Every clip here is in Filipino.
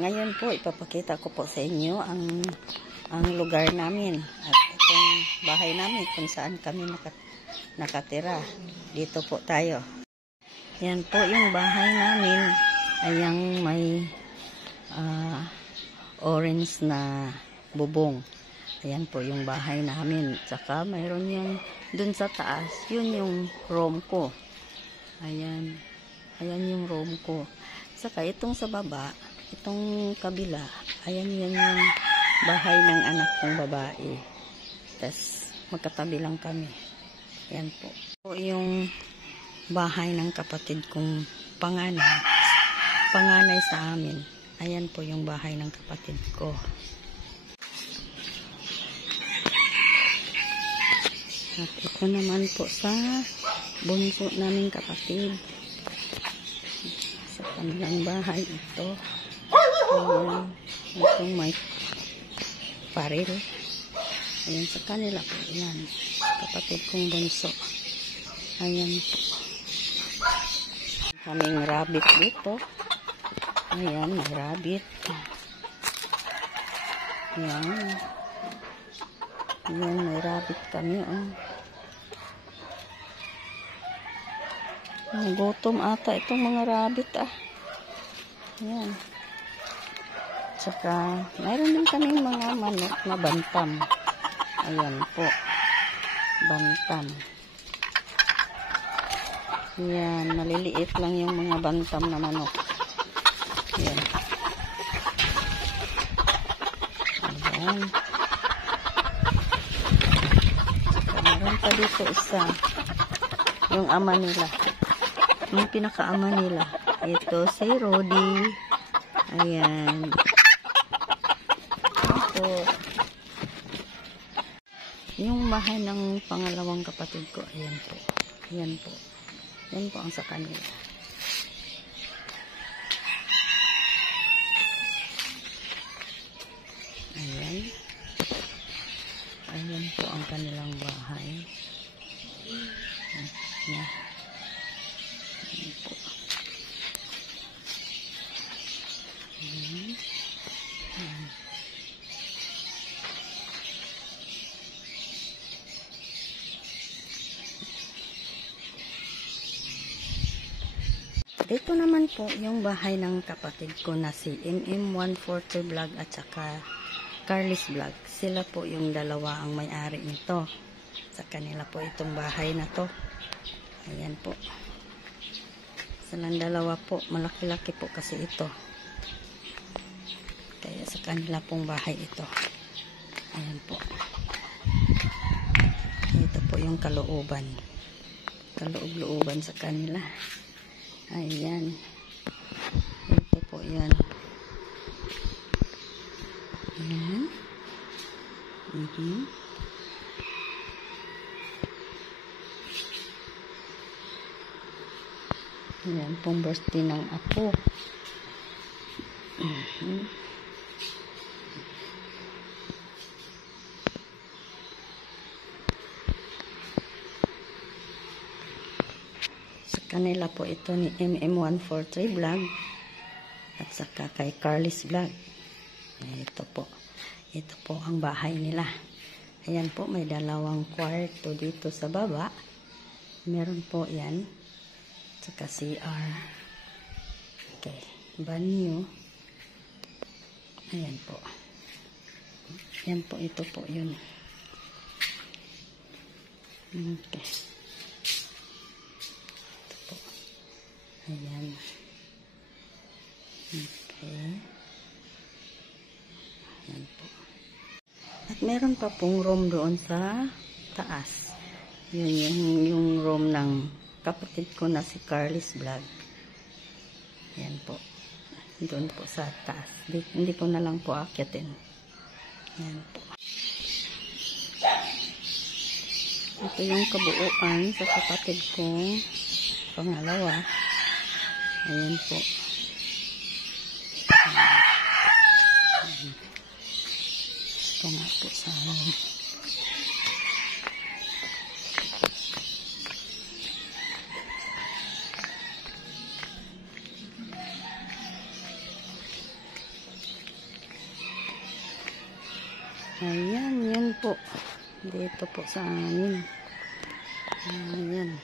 Ngayon po, ipapakita ko po sa inyo ang lugar namin at itong bahay namin kung saan kami nakatira. Dito po tayo. Yan po yung bahay namin. Ayang may orange na bubong. Ayan po yung bahay namin. Tsaka mayroon yung dun sa taas. Yun yung room ko. Ayan. Ayan yung room ko. Saka itong sa baba, itong kabila, ayan yan yung bahay ng anak kong babae. Tapos magkatabi lang kami. Ayan po. Po yung bahay ng kapatid kong panganay sa amin. Ayan po yung bahay ng kapatid ko. At ito naman po sa bunso naming kapatid. Sa kanilang bahay ito. Ayan. Itong may paril. Ayan sa kanila po. Ayan. Kapatid kong bunso. Ayan po. Kaming rabbit dito. Ayan, may rabbit. Ayan. Ayan, may rabbit kami. Nagutom ata itong mga rabbit Ayan. Tsaka, mayroon din kaming mga manok na bantam. Ayan po. Bantam. Ayan, maliliit lang yung mga bantam na manok. Ayan. Ayan. Tsaka, meron pa dito isa. Yung ama nila. Yung pinaka-ama nila. Ito si Rodi. Ayan. Ito. Yung bahay ng pangalawang kapatid ko. Ayan po. Ayan po. Ayan po ang sa kanila. Ayan. Ayan po ang kanilang bahay. Ayan. Ayan po. Ayan. Ayan. Dito naman po yung bahay ng kapatid ko na si MM140 Vlog at saka Carly's Vlog. Sila po yung dalawa ang may-ari nito. Sa kanila po itong bahay na to. Ayan po. Silang dalawa po. Malaki-laki po kasi ito. Kaya sa kanila pong bahay ito. Ayan po. Ito po yung kalooban. Kaloob-looban sa kanila. Ayan. Ito po yan. Ayan. Ayan pong birthday ng apo. Kanila po ito ni MM143 Vlog at saka kay Carly's Vlog. Ito po. Ito po ang bahay nila. Ayan po, may dalawang kwarto dito sa baba. Meron po yan. Saka CR. Okay. Banyo. Ayan po. Ayan po, ito po yun. Okay. Ayan. Okay. Ayan po. At meron pa pong room doon sa taas. Yun yung room ng kapatid ko na si Carly's Vlog. Ayan po. Doon po sa taas. Hindi po na lang po akyatin. Ayan po. Ito yung kabuuan sa kapatid kong pangalawa. Ayan po. Ito nga po sa amin. Ayan, yan po. Dito po sa amin. Ayan.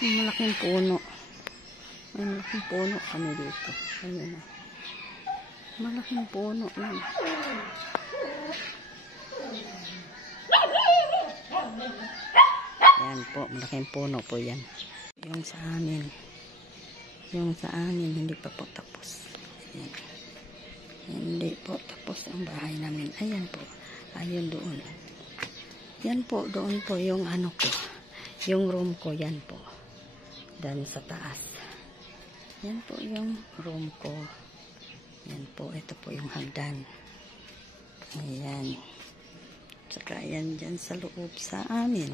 May malaking puno. May malaking puno kami dito. Ayan na. Malaking puno yan. Yan po, malaking puno po yan. Yung sa amin. Yung sa amin, hindi pa po tapos. Ayan. Hindi po tapos ang bahay namin. Ayan po. Ayun doon. Yan po, doon po yung ano ko. Yung room ko, yan po. Dan sa taas. Yan po yung room ko. Yan po, ito po yung hagdan. Ayan. Tsaka yan dyan sa loob sa amin.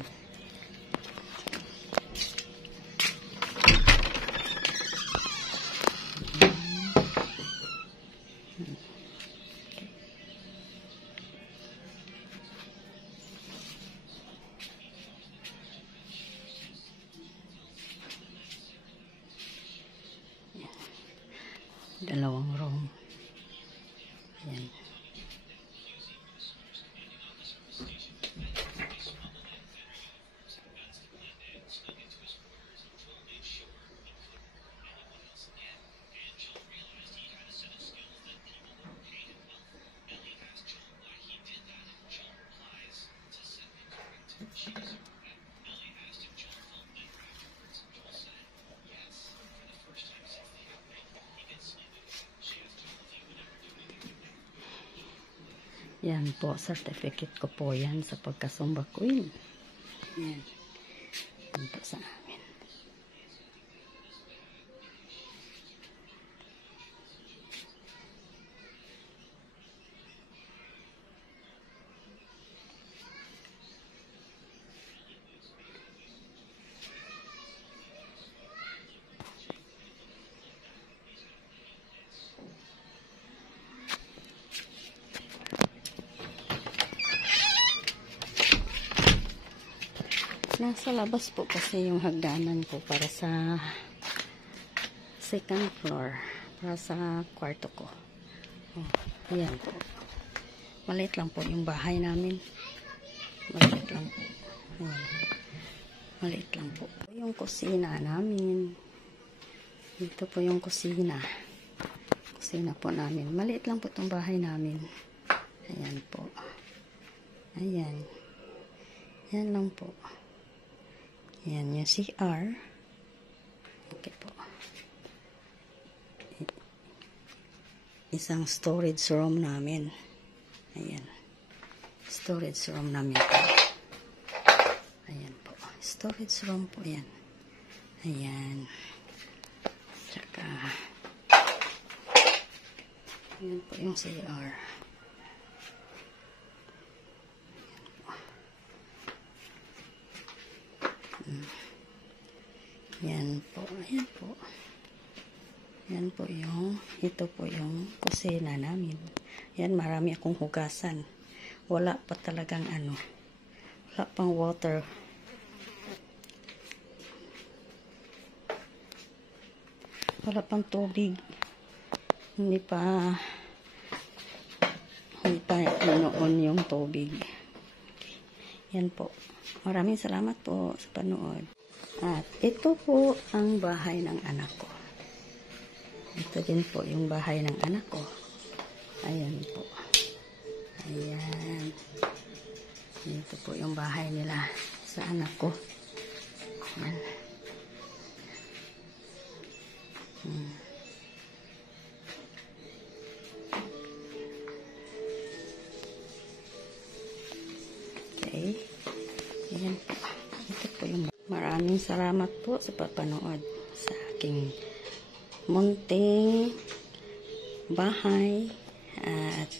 Dalawang room. Ayan. Yan po, certificate ko po yan sa pagkasumba queen. Yan. Yan po sa amin. Nasa labas po kasi yung hagdanan ko para sa second floor. Para sa kwarto ko. Oh, ayan po. Maliit lang po yung bahay namin. Maliit lang po. Ayan. Maliit lang po. Yung kusina namin. Dito po yung kusina. Kusina po namin. Maliit lang po itong bahay namin. Ayan po. Ayan. Ayan lang po. Yan yung CR. Okay po. Isang storage room namin. Ayan. Storage room namin po. Ayan po. Storage room po yan. Ayan. Tsaka ayan po yung CR. Yan po, ayan po. Yan po yung, ito po yung kusina namin. Yan, marami akong hugasan. Wala pa talagang ano, wala pang water. Wala pang tubig. Hindi pa noon yung tubig. Yan po. Maraming salamat po sa panood. At ito po ang bahay ng anak ko. Ito din po yung bahay ng anak ko. Ayan po. Ayan. Ito po yung bahay nila sa anak ko. Ayan. Okay. Ayan po. Ito po yung maraming salamat po sa papanood sa aking munting bahay at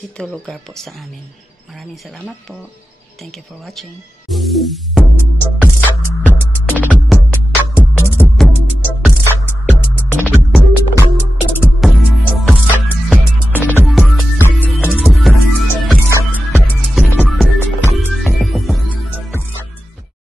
dito lugar po sa amin. Maraming salamat po. Thank you for watching.